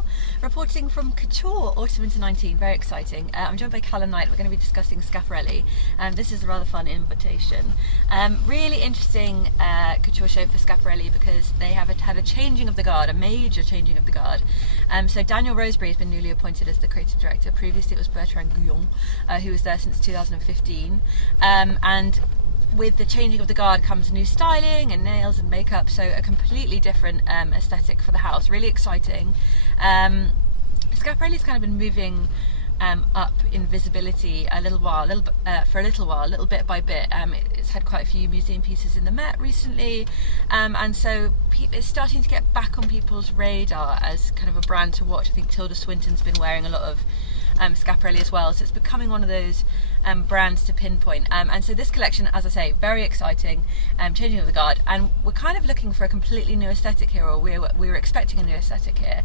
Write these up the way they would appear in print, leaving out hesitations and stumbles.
Daniel, reporting from Couture, Autumn Winter 19, very exciting. I'm joined by Calum Knight. We're going to be discussing Schiaparelli. This is a rather fun invitation. Really interesting couture show for Schiaparelli because they have had a changing of the guard, a major changing of the guard. So Daniel Roseberry has been newly appointed as the creative director. Previously it was Bertrand Guyon, who was there since 2015. And with the changing of the guard comes new styling and nails and makeup, so a completely different aesthetic for the house. Really exciting. Schiaparelli's kind of been moving up in visibility for a little while, little bit by bit. It's had quite a few museum pieces in the Met recently, and so it's starting to get back on people's radar as kind of a brand to watch. I think Tilda Swinton's been wearing a lot of Schiaparelli as well, so it's becoming one of those brands to pinpoint. And so this collection, as I say, very exciting, changing of the guard, and we're kind of looking for a completely new aesthetic here, or we're expecting a new aesthetic here.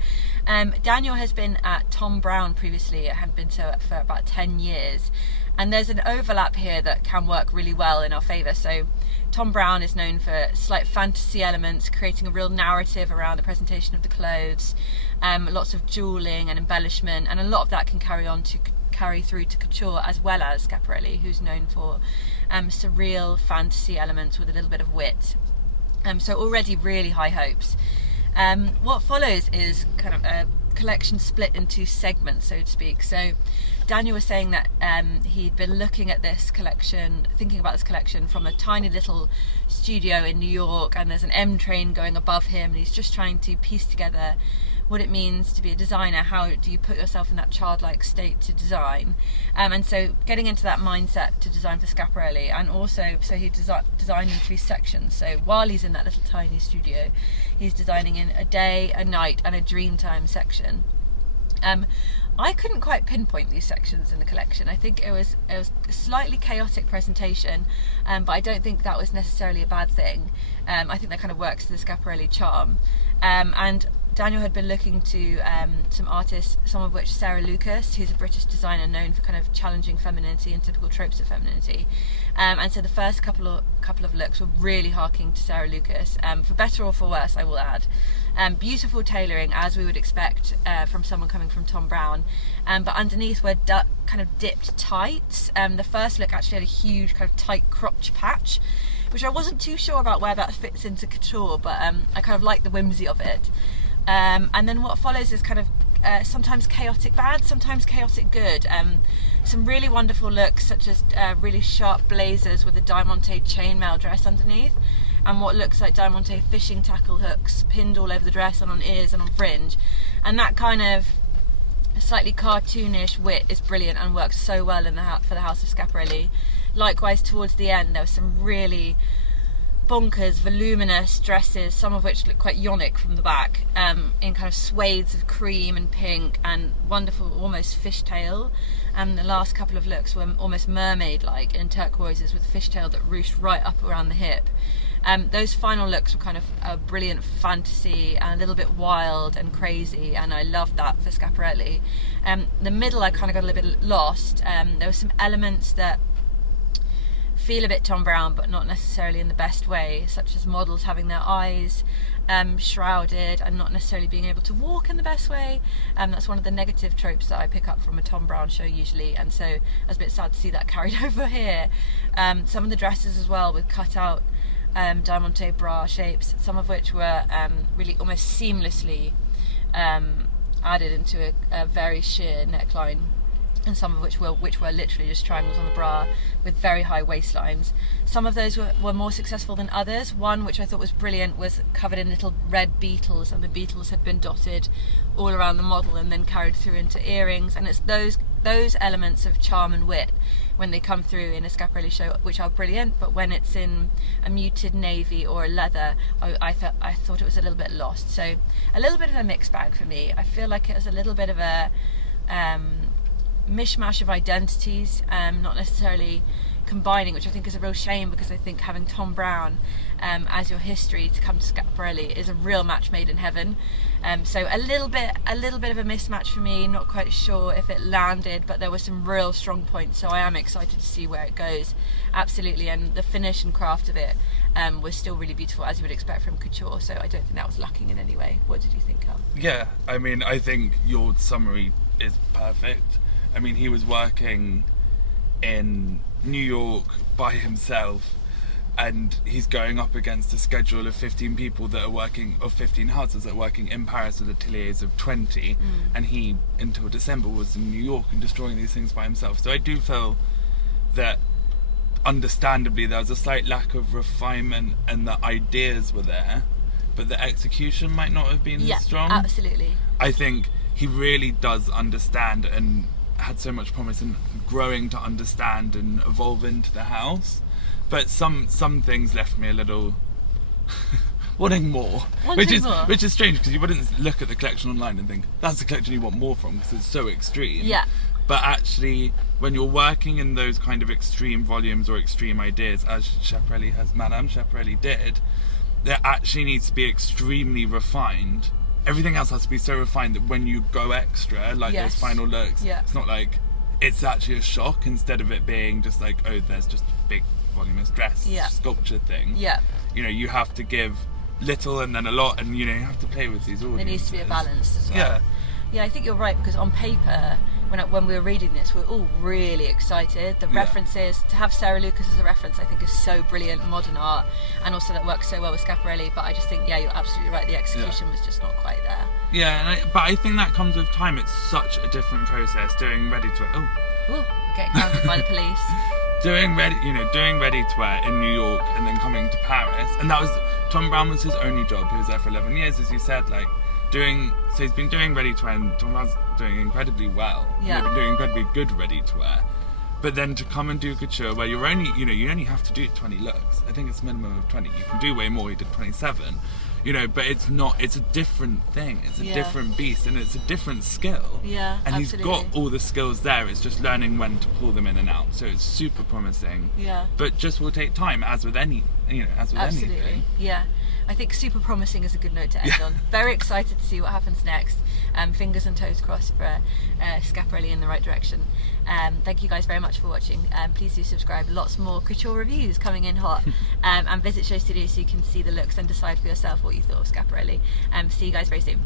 Daniel has been at Thom Browne previously, had been so for about 10 years, and there's an overlap here that can work really well in our favour. So Thom Browne is known for slight fantasy elements, creating a real narrative around the presentation of the clothes, lots of jewelling and embellishment, and a lot of that can carry through to couture, as well as Schiaparelli, who's known for surreal fantasy elements with a little bit of wit. So already really high hopes. What follows is kind of a collection split into segments, so to speak. So Daniel was saying that he'd been looking at this collection, thinking about this collection from a tiny little studio in New York, and there's an M train going above him, and he's just trying to piece together what it means to be a designer. How do you put yourself in that childlike state to design? And so getting into that mindset to design for Schiaparelli, and also so he designed in 3 sections. So while he's in that little tiny studio, he's designing in a day, a night, and a dreamtime section. I couldn't quite pinpoint these sections in the collection. I think it was a slightly chaotic presentation, but I don't think that was necessarily a bad thing. I think that kind of works to the Schiaparelli charm. And Daniel had been looking to some artists, some of which Sarah Lucas, who's a British designer known for kind of challenging femininity and typical tropes of femininity. And so the first couple of looks were really harking to Sarah Lucas, for better or for worse, I will add. Beautiful tailoring, as we would expect from someone coming from Thom Browne, but underneath were kind of dipped tights. The first look actually had a huge kind of tight crotch patch, which I wasn't too sure about where that fits into couture, but I kind of like the whimsy of it. And then what follows is kind of sometimes chaotic bad, sometimes chaotic good. Some really wonderful looks, such as really sharp blazers with a diamante chainmail dress underneath, and what looks like diamante fishing tackle hooks pinned all over the dress and on ears and on fringe. And that kind of slightly cartoonish wit is brilliant and works so well for the House of Schiaparelli. Likewise, towards the end, there was some really bonkers, voluminous dresses, some of which look quite yonic from the back, in kind of swathes of cream and pink and wonderful, almost fishtail. The last couple of looks were almost mermaid-like in turquoises with a fishtail that ruched right up around the hip. Those final looks were kind of a brilliant fantasy and a little bit wild and crazy, and I loved that for Schiaparelli. The middle I kind of got a little bit lost. There were some elements that feel a bit Thom Browne, but not necessarily in the best way, such as models having their eyes shrouded and not necessarily being able to walk in the best way. That's one of the negative tropes that I pick up from a Thom Browne show usually, and so I was a bit sad to see that carried over here. Some of the dresses as well with cut out diamante bra shapes, some of which were really almost seamlessly added into a very sheer neckline, and some of which were literally just triangles on the bra with very high waistlines. Some of those were more successful than others. One, which I thought was brilliant, was covered in little red beetles, and the beetles had been dotted all around the model and then carried through into earrings. And it's those elements of charm and wit when they come through in a Schiaparelli show, which are brilliant, but when it's in a muted navy or a leather, I thought it was a little bit lost. So a little bit of a mixed bag for me. I feel like it was a little bit of a mishmash of identities, not necessarily combining, which I think is a real shame, because I think having Thom Browne as your history to come to Schiaparelli is a real match made in heaven. So a little bit of a mismatch for me, not quite sure if it landed, but there were some real strong points, so I am excited to see where it goes, absolutely. And the finish and craft of it was still really beautiful, as you would expect from couture, so I don't think that was lacking in any way. What did you think, Calum? Yeah, I mean, I think your summary is perfect. I mean, he was working in New York by himself, and he's going up against a schedule of 15 people that are working, of 15 houses that are working in Paris with ateliers of 20, and he, until December, was in New York and destroying these things by himself. So I do feel that, understandably, there was a slight lack of refinement, and the ideas were there, but the execution might not have been as strong. Yeah, absolutely. I think he really does understand, and had so much promise in growing to understand and evolve into the house. But some things left me a little wanting more, which is strange, because you wouldn't look at the collection online and think that's the collection you want more from, because it's so extreme. Yeah. But actually, when you're working in those kind of extreme volumes or extreme ideas, as Madame Schiaparelli did, there actually needs to be extremely refined. Everything else has to be so refined that when you go extra, like those final looks, it's not like it's actually a shock, instead of it being just like, oh, there's just a big voluminous dress sculpture thing. Yeah. You know, you have to give little and then a lot, and you know, you have to play with these audiences. There needs to be a balance as well. Yeah. Yeah, I think you're right, because on paper, when we were reading this, we were all really excited. The references, to have Sarah Lucas as a reference, I think is so brilliant, modern art, and also that works so well with Schiaparelli. But I just think, you're absolutely right, the execution was just not quite there. Yeah, but I think that comes with time. It's such a different process doing ready to wear. Getting grounded by the police. Doing ready to wear in New York and then coming to Paris, and that was Thom Browne was his only job. He was there for 11 years, as you said. So he's been doing ready to wear, and Thom Browne's doing incredibly well. Yeah. They've been doing incredibly good ready to wear. But then to come and do couture, where you only have to do 20 looks. I think it's a minimum of 20. You can do way more. He did 27. But it's a different thing. It's a different beast, and it's a different skill. Yeah, and absolutely. he's got all the skills there. It's just learning when to pull them in and out. So it's super promising. Yeah. But just will take time, as with anything. Absolutely. Yeah. I think super promising is a good note to end on. Very excited to see what happens next. Fingers and toes crossed for Schiaparelli in the right direction. Thank you guys very much for watching. Please do subscribe. Lots more couture reviews coming in hot. And visit Show Studio so you can see the looks and decide for yourself what you thought of Schiaparelli. See you guys very soon.